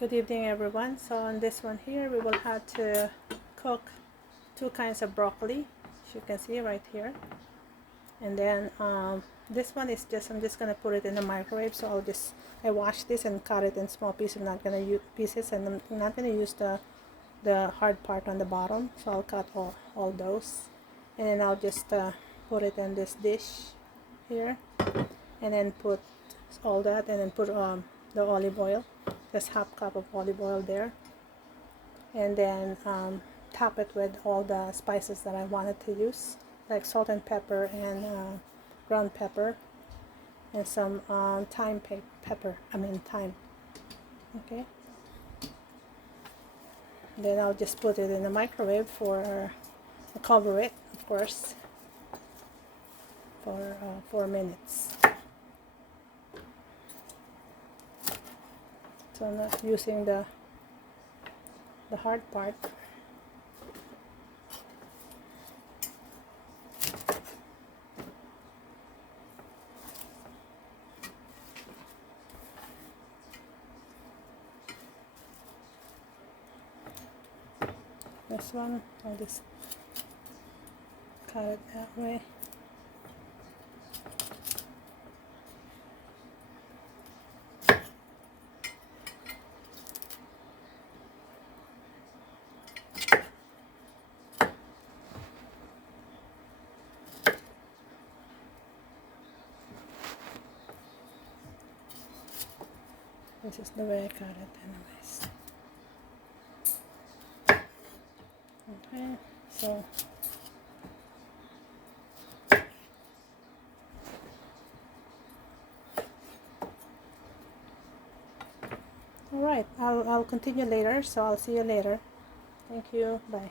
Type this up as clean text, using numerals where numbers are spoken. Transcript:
Good evening, everyone. So on this one here, we will have to cook two kinds of broccoli, as you can see right here. And then this one is I'm just gonna put it in the microwave. So I wash this and cut it in small pieces. I'm not gonna use pieces, and I'm not gonna use the hard part on the bottom. So I'll cut all those, and then I'll just put it in this dish here, and then put all that, and then put the olive oil, just half cup of olive oil there, and then top it with all the spices that I wanted to use, like salt and pepper and ground pepper, and some thyme. Okay, then I'll just put it in the microwave for cover it, of course, for 4 minutes. So I'm not using the hard part. This one, I'll just cut it that way. This is the way I cut it anyways. Okay, so all right, I'll continue later, so I'll see you later. Thank you. Bye.